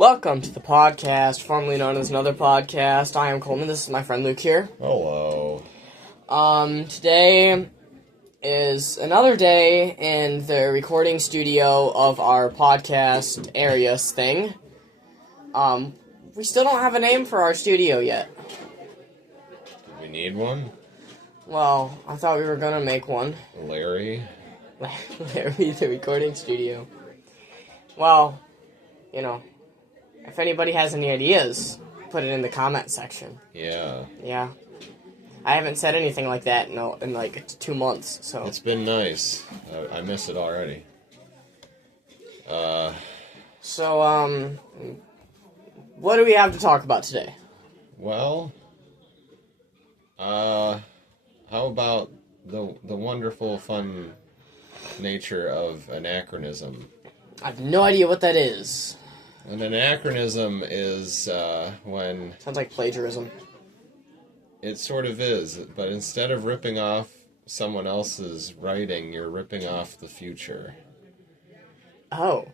Welcome to the podcast, formerly known as Another Podcast. I am Coleman. This is my friend Luke here. Hello. Today is another day in the recording studio of our podcast Arius thing. We still don't have a name for our studio yet. Do we need one? Well, I thought we were gonna make one. Larry? Larry, the recording studio. Well, you know, if anybody has any ideas, put it in the comment section. Yeah. Yeah. I haven't said anything like that in like 2 months, so. It's been nice. I miss it already. So, what do we have to talk about today? Well, how about the wonderful, fun nature of anachronism? I have no idea what that is. An anachronism is when... Sounds like plagiarism. It sort of is, but instead of ripping off someone else's writing, you're ripping off the future. Oh.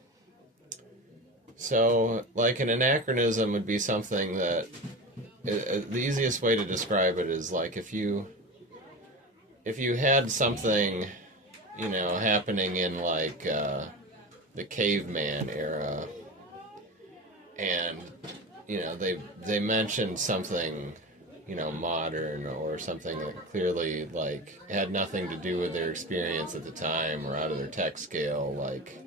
So, like, an anachronism would be something that... the easiest way to describe it is, like, if you had something, you know, happening in, like, the caveman era, and, you know, they mentioned something, you know, modern or something that clearly, like, had nothing to do with their experience at the time or out of their tech scale, like,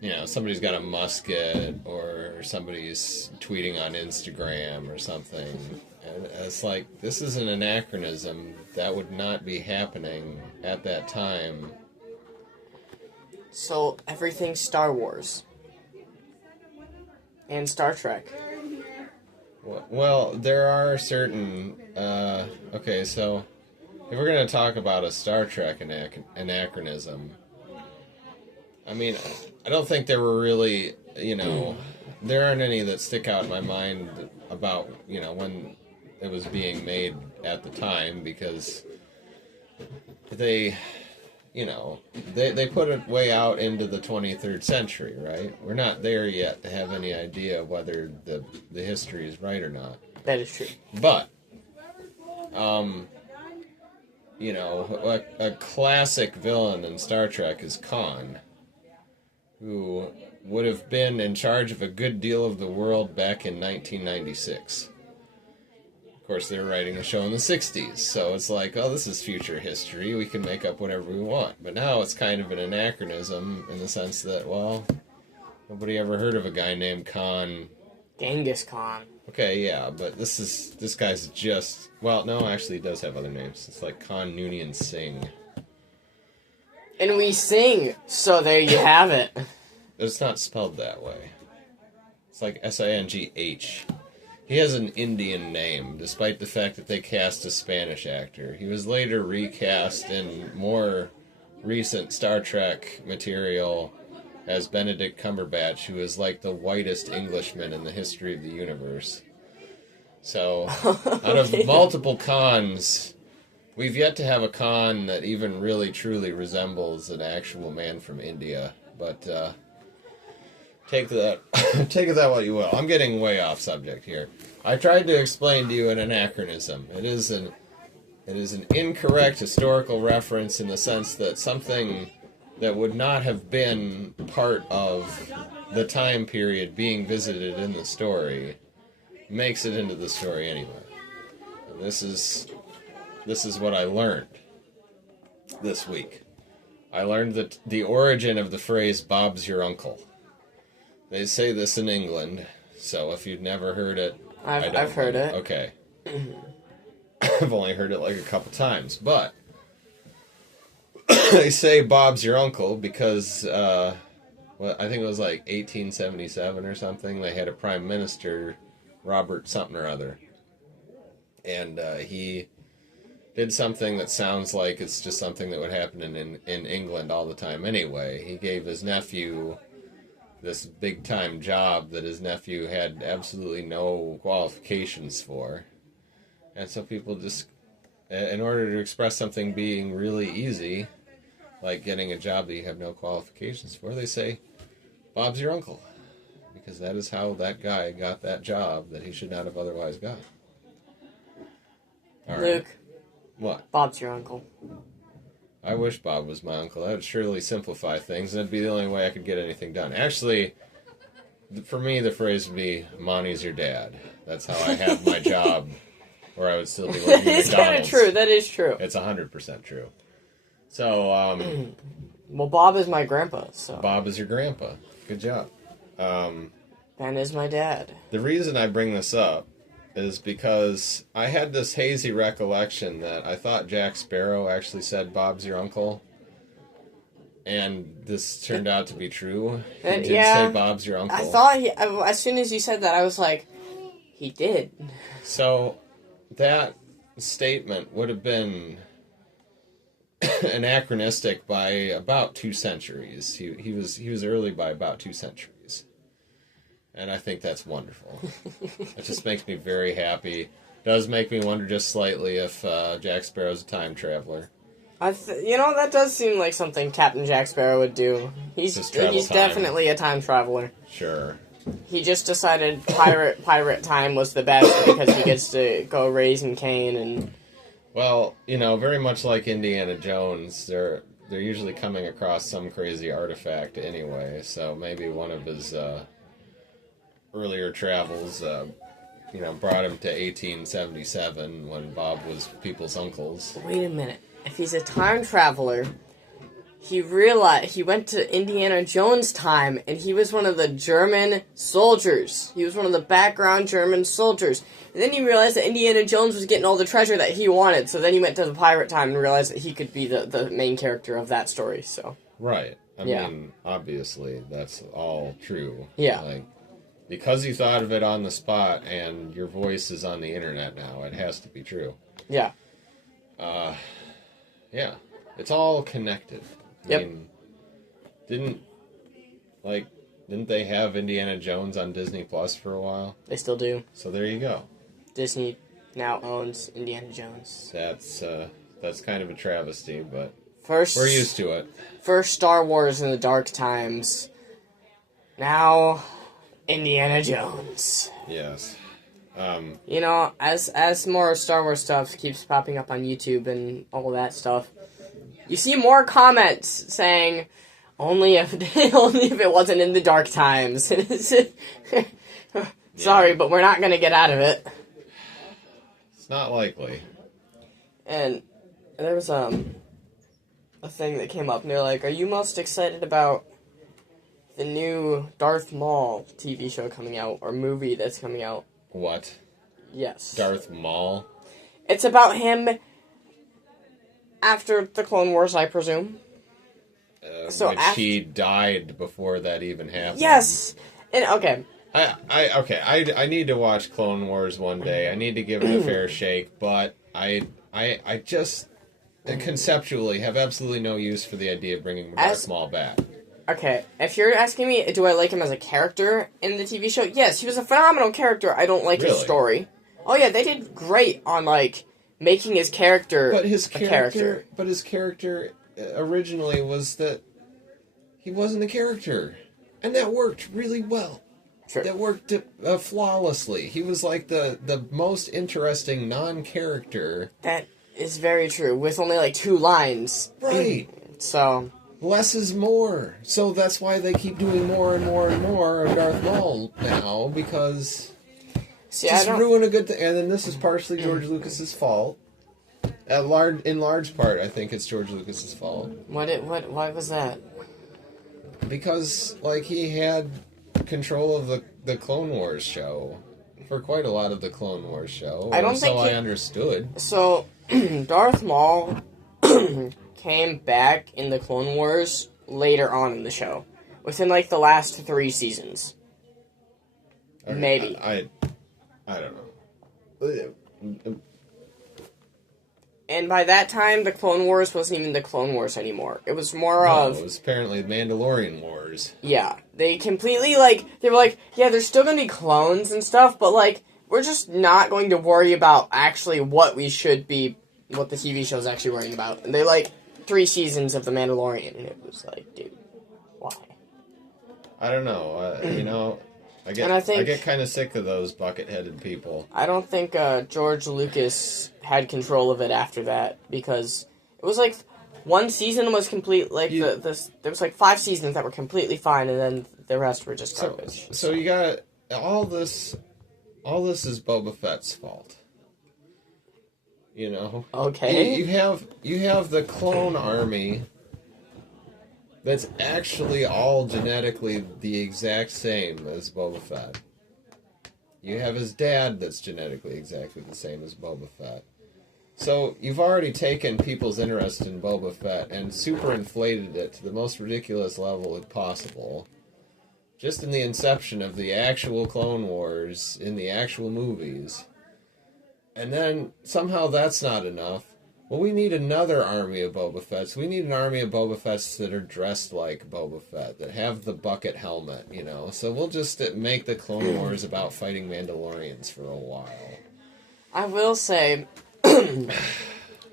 you know, somebody's got a musket or somebody's tweeting on Instagram or something. And it's like, this is an anachronism. That would not be happening at that time. So, everything's Star Wars. And Star Trek. Well, there are certain... okay, so if we're going to talk about a Star Trek anachronism, I mean, I don't think there were really, you know, there aren't any that stick out in my mind about, you know, when it was being made at the time, because they... You know, they put it way out into the 23rd century, right? We're not there yet to have any idea whether the history is right or not. That is true. But, you know, a classic villain in Star Trek is Khan, who would have been in charge of a good deal of the world back in 1996. Of course, they were writing the show in the 60s, so it's like, oh, this is future history, we can make up whatever we want. But now it's kind of an anachronism in the sense that, well, nobody ever heard of a guy named Khan. Genghis Khan. Okay, yeah, but this guy's just, well, no, actually he does have other names. It's like Khan Noonien Singh. And we sing, so there you have it. It's not spelled that way. It's like S-I-N-G-H. He has an Indian name, despite the fact that they cast a Spanish actor. He was later recast in more recent Star Trek material as Benedict Cumberbatch, who is like the whitest Englishman in the history of the universe. So, out of multiple Khans, we've yet to have a Khan that even really truly resembles an actual man from India. But, take that what you will. I'm getting way off subject here. I tried to explain to you an anachronism. It is an incorrect historical reference in the sense that something that would not have been part of the time period being visited in the story makes it into the story anyway. And this is what I learned this week. I learned that the origin of the phrase "Bob's your uncle." They say this in England, so if you've never heard it... I've heard it. Okay. I've only heard it like a couple times, but... they say Bob's your uncle because, I think it was like 1877 or something, they had a prime minister, Robert something or other, and he did something that sounds like it's just something that would happen in England all the time anyway. He gave his nephew this big-time job that his nephew had absolutely no qualifications for. And so people just, in order to express something being really easy, like getting a job that you have no qualifications for, they say, Bob's your uncle. because that is how that guy got that job that he should not have otherwise got. All right. Luke. What? Bob's your uncle. I wish Bob was my uncle. That would surely simplify things, and that'd be the only way I could get anything done. Actually, for me, the phrase would be, Monty's your dad. That's how I had my job, or I would still be working at It's McDonald's. kind of true. That is true. It's 100% true. So, Well, Bob is my grandpa, so... Bob is your grandpa. Good job. Ben is my dad. The reason I bring this up is because I had this hazy recollection that I thought Jack Sparrow actually said Bob's your uncle. And this turned out to be true. He did say Bob's your uncle. I thought as soon as you said that, I was like, he did. So, that statement would have been anachronistic by about 2 centuries. He was early by about 2 centuries. And I think that's wonderful. It just makes me very happy. Does make me wonder just slightly if Jack Sparrow's a time traveler. That does seem like something Captain Jack Sparrow would do. He's definitely a time traveler. Sure. He just decided pirate time was the best because he gets to go raising Cane and... Well, very much like Indiana Jones, they're usually coming across some crazy artifact anyway, so maybe one of his earlier travels, brought him to 1877 when Bob was people's uncles. Wait a minute. If he's a time traveler, he realized he went to Indiana Jones' time, and he was one of the German soldiers. He was one of the background German soldiers. And then he realized that Indiana Jones was getting all the treasure that he wanted, so then he went to the pirate time and realized that he could be the main character of that story, so... Right. I mean, obviously, that's all true. Yeah. Because you thought of it on the spot, and your voice is on the internet now, it has to be true. Yeah. Yeah. It's all connected. Yep. I mean, didn't they have Indiana Jones on Disney Plus for a while? They still do. So there you go. Disney now owns Indiana Jones. That's kind of a travesty, but we're used to it. First Star Wars in the dark times. Now Indiana Jones. Yes. As more Star Wars stuff keeps popping up on YouTube and all that stuff, you see more comments saying, only if it wasn't in the dark times. Sorry, but we're not going to get out of it. It's not likely. And there was a thing that came up, and they're like, are you most excited about the new Darth Maul TV show coming out, or movie that's coming out? What? Yes. Darth Maul? It's about him after the Clone Wars, I presume. He died before that even happened. Yes! And, okay. I need to watch Clone Wars one day. I need to give it a fair shake, but I just conceptually have absolutely no use for the idea of bringing Darth Maul back. Okay, if you're asking me, do I like him as a character in the TV show? Yes, he was a phenomenal character. I don't like his story. Oh yeah, they did great on, making his character a character. But his character originally was that he wasn't a character. And that worked really well. Sure. That worked flawlessly. He was like the most interesting non-character. That is very true, with only 2 lines. Right. So... less is more. So that's why they keep doing more and more and more of Darth Maul now, because ruin a good thing. And then this is partially George Lucas's fault. In large part, I think it's George Lucas's fault. Why was that? Because, he had control of the Clone Wars show for quite a lot of the Clone Wars show. I understood. So, Darth Maul came back in the Clone Wars later on in the show, within the last 3 seasons. Okay, maybe. I don't know. And by that time, the Clone Wars wasn't even the Clone Wars anymore. It was more it was apparently the Mandalorian Wars. Yeah, they completely they were yeah, there's still gonna be clones and stuff, but we're just not going to worry about actually what the TV show's actually worrying about. And they 3 seasons of The Mandalorian, and it was dude, why? I don't know. I think get kind of sick of those bucket-headed people. I don't think George Lucas had control of it after that, because it was like one season was complete. Like there was like 5 seasons that were completely fine, and then the rest were just garbage. So you got all this. All this is Boba Fett's fault. You know. Okay. You have the clone army. That's actually all genetically the exact same as Boba Fett. You have his dad that's genetically exactly the same as Boba Fett. So you've already taken people's interest in Boba Fett and super inflated it to the most ridiculous level possible. Just in the inception of the actual Clone Wars, in the actual movies. And then somehow that's not enough. Well, we need another army of Boba Fetts. We need an army of Boba Fetts that are dressed like Boba Fett, that have the bucket helmet, you know. So we'll just make the Clone Wars about fighting Mandalorians for a while. I will say that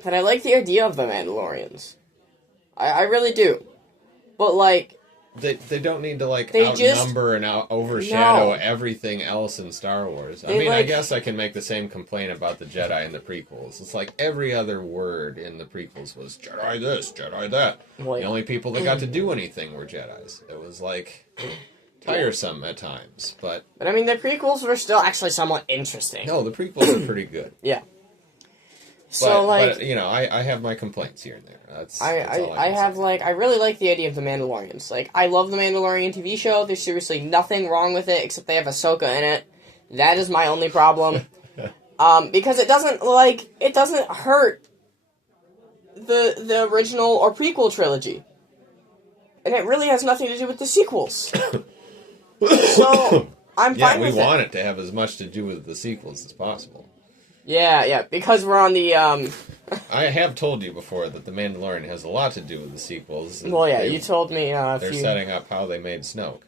I like the idea of the Mandalorians. I really do. But, like... They don't need to, like, outnumber and overshadow everything else in Star Wars. I mean, I guess I can make the same complaint about the Jedi in the prequels. It's like every other word in the prequels was Jedi this, Jedi that. Well, the only people that got to do anything were Jedis. It was, like, tiresome at times, but... But, I mean, the prequels were still actually somewhat interesting. No, the prequels are pretty good. Yeah. So, but, you know, I have my complaints here and there. That's I really like the idea of the Mandalorians. Like, I love the Mandalorian TV show. There's seriously nothing wrong with it, except they have Ahsoka in it. That is my only problem. Because it doesn't hurt the original or prequel trilogy. And it really has nothing to do with the sequels. So, I'm fine with it. Yeah, we want it to have as much to do with the sequels as possible. Yeah, because we're on the, I have told you before that The Mandalorian has a lot to do with the sequels. Well, yeah, you told me, they're setting up how they made Snoke.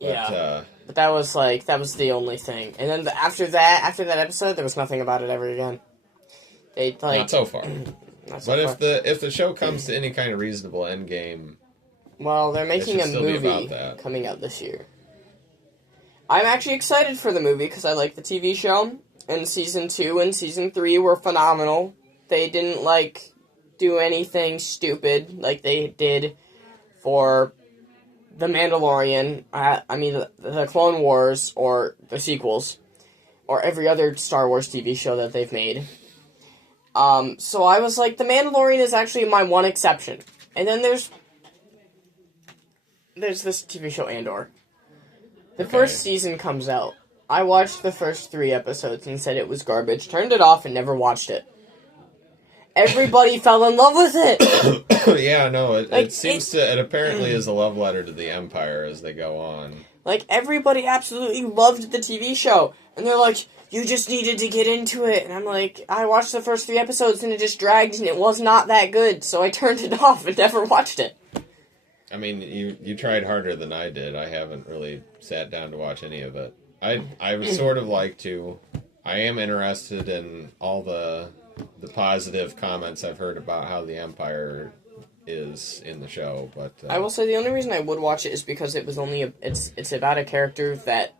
But, but that was the only thing. And then after that episode, there was nothing about it ever again. Not so far. If the show comes to any kind of reasonable endgame... Well, they're making a movie coming out this year. I'm actually excited for the movie, because I like the TV show. And Season 2 and Season 3 were phenomenal. They didn't, do anything stupid like they did for The Mandalorian, the Clone Wars, or the sequels, or every other Star Wars TV show that they've made. So I was like, The Mandalorian is actually my one exception. And then there's this TV show, Andor. The first season comes out. I watched the first 3 episodes and said it was garbage, turned it off, and never watched it. Everybody fell in love with it! Yeah, no, it apparently is a love letter to the Empire as they go on. Everybody absolutely loved the TV show, and they're like, you just needed to get into it, and I'm like, I watched the first 3 episodes and it just dragged and it was not that good, so I turned it off and never watched it. I mean, you tried harder than I did. I haven't really sat down to watch any of it. I would sort of like to. I am interested in all the positive comments I've heard about how the Empire is in the show, but I will say the only reason I would watch it is because it was it's about a character that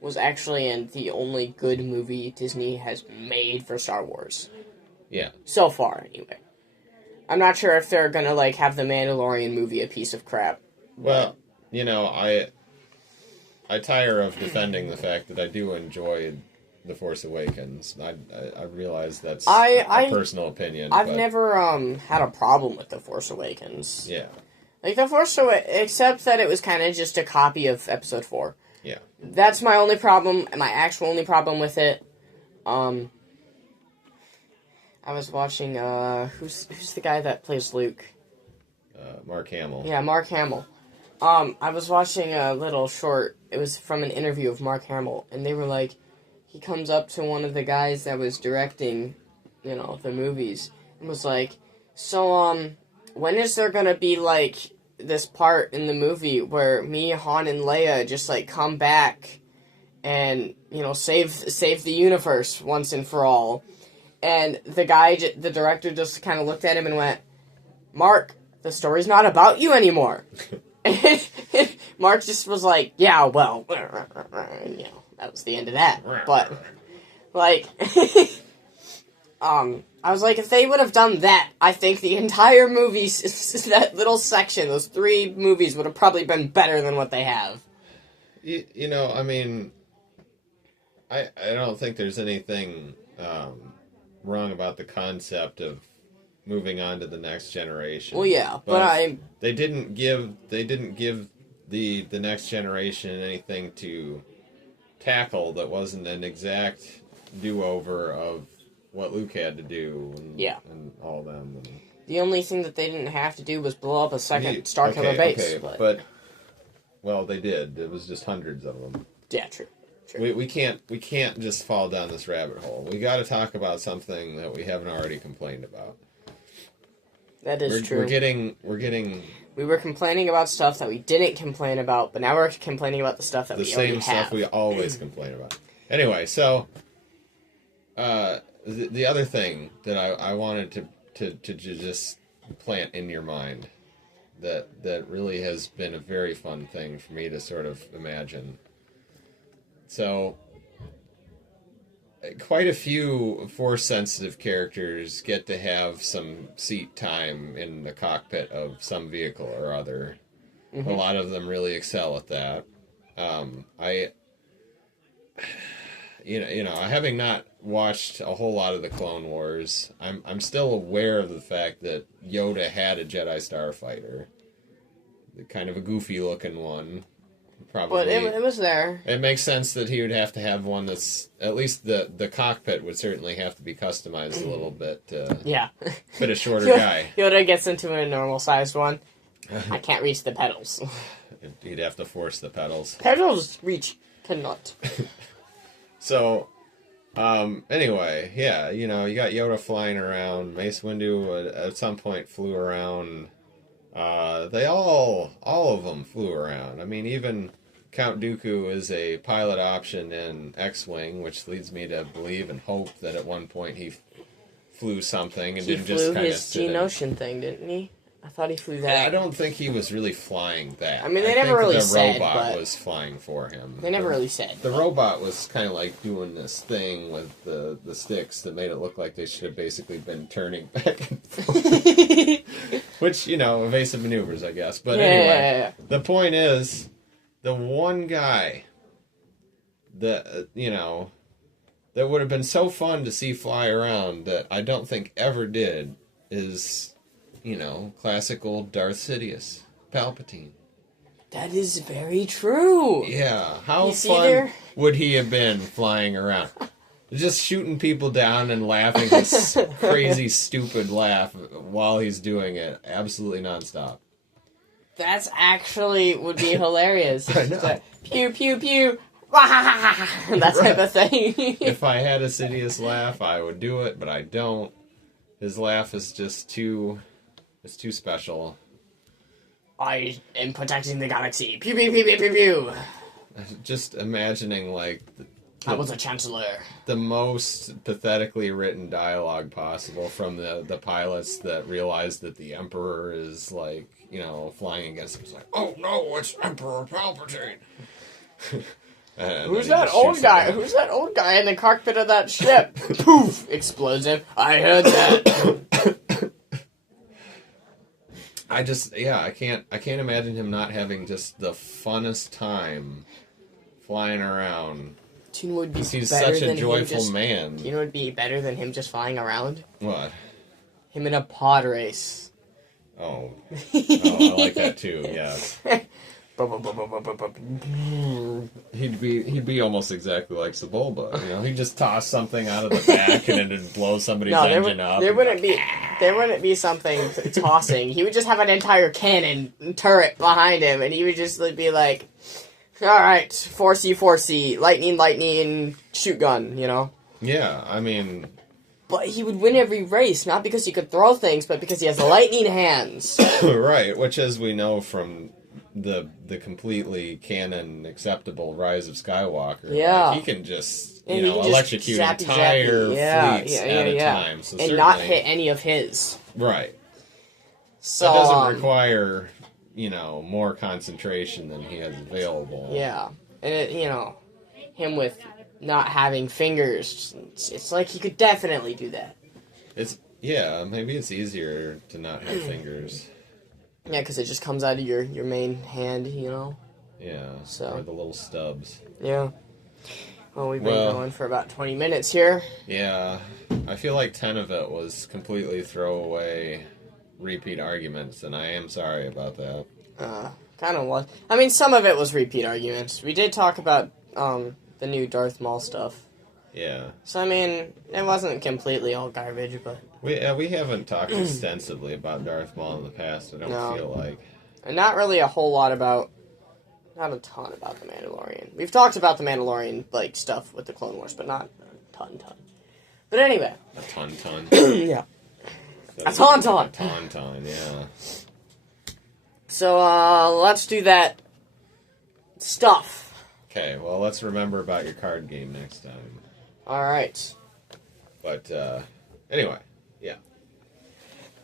was actually in the only good movie Disney has made for Star Wars. Yeah. So far, anyway. I'm not sure if they're gonna have the Mandalorian movie a piece of crap. Well, I tire of defending the fact that I do enjoy The Force Awakens. I realize that's a personal opinion. I've never had a problem with The Force Awakens. Yeah. The Force Awakens, except that it was kind of just a copy of Episode 4. Yeah. That's my only problem, my actual only problem with it. I was watching, who's the guy that plays Luke? Mark Hamill. Yeah, Mark Hamill. I was watching a little short, it was from an interview of Mark Hamill, and they were like, he comes up to one of the guys that was directing, the movies, and was like, so, when is there gonna be, this part in the movie where me, Han, and Leia just, come back and, save the universe once and for all? And the director just kind of looked at him and went, Mark, the story's not about you anymore. Mark just was like, yeah, well, you know, that was the end of that. But, like, I was like, if they would have done that, I think the entire movie, that little section, those 3 movies, would have probably been better than what they have. You know, I mean, I don't think there's anything wrong about the concept of moving on to the next generation. Well, yeah, but they didn't give the next generation anything to tackle that wasn't an exact do-over of what Luke had to do and all them. And the only thing that they didn't have to do was blow up a second Star Killer base. Okay, but well, they did. It was just hundreds of them. Yeah, true. We can't just fall down this rabbit hole. We got to talk about something that we haven't already complained about. That is true. We were complaining about stuff that we didn't complain about, but now we're complaining about the stuff that we already have. The same stuff we always complain about. Anyway, so the other thing that I wanted to just plant in your mind that really has been a very fun thing for me to sort of imagine. So, quite a few Force-sensitive characters get to have some seat time in the cockpit of some vehicle or other. Mm-hmm. A lot of them really excel at that. Having not watched a whole lot of the Clone Wars, I'm still aware of the fact that Yoda had a Jedi Starfighter, kind of a goofy-looking one. Probably. But it was there. It makes sense that he would have to have one that's, at least the cockpit would certainly have to be customized a little bit. Yeah. But a shorter guy. Yoda gets into a normal-sized one. I can't reach the pedals. He'd have to force the pedals. Pedals reach cannot. So, anyway, yeah, you know, you got Yoda flying around. Mace Windu at some point flew around. They all of them flew around. I mean, even Count Dooku is a pilot option in X-Wing, which leads me to believe and hope that at one point he flew something and didn't just kind of sit in. He flew his Geonosian thing, didn't he? I thought he flew that. I don't think he was really flying that. I mean, they never really said, the robot was flying for him. They never really said. The robot was kind of like doing this thing with the sticks that made it look like they should have basically been turning back and forth. Which, you know, evasive maneuvers, I guess. But anyway, the point is, the one guy that, that would have been so fun to see fly around that I don't think ever did is, classic old Darth Sidious, Palpatine. That is very true. Yeah, how fun would he have been flying around? Just shooting people down and laughing his crazy, stupid laugh while he's doing it, absolutely nonstop. That's actually would be hilarious. I know. Like, pew, pew, pew, that type of thing. If I had a Sidious laugh, I would do it, but I don't. His laugh is just too special. I am protecting the galaxy. Pew, pew, pew, pew, pew, pew. Just imagining, like... I was a chancellor. The most pathetically written dialogue possible from the pilots that realize that the Emperor is, like, flying against him. It's like, oh no, it's Emperor Palpatine! Who's that old guy? Who's that old guy in the cockpit of that ship? Poof! Explosive. I heard that. I can't imagine him not having just the funnest time flying around. Do you know what would be He's better such a than joyful man. Do you know what would be better than him just flying around? What? Him in a pod race. Oh, I like that too. Yes. He'd be almost exactly like Sebulba. He'd just toss something out of the back and it'd blow somebody's engine up. There wouldn't be something tossing. He would just have an entire cannon turret behind him, and he would just be like, all right, 4C, lightning, shoot gun, Yeah, I mean... But he would win every race, not because he could throw things, but because he has lightning hands. Right, which as we know from the completely canon acceptable Rise of Skywalker, he can just, electrocute entire fleets at a time. So and not hit any of his. Right. So, that doesn't require... more concentration than he has available. Yeah. And, him with not having fingers, it's like he could definitely do that. Maybe it's easier to not have fingers. Yeah, because it just comes out of your main hand, Yeah, So. or the little stubs. Yeah. Well, we've been going for about 20 minutes here. Yeah, I feel like 10 of it was completely throwaway repeat arguments, and I am sorry about that. Kind of was. I mean, some of it was repeat arguments. We did talk about the new Darth Maul stuff. Yeah. So, I mean, it wasn't completely all garbage, but... We haven't talked extensively about Darth Maul in the past, I don't feel like. And not really a whole lot about... Not a ton about The Mandalorian. We've talked about The Mandalorian, stuff with the Clone Wars, but not a ton. But anyway. A ton? Yeah. A ton. A ton, yeah. So, let's do that stuff. Okay, well, let's remember about your card game next time. Alright. But, anyway, yeah.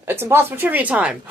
It's Impossible Trivia time!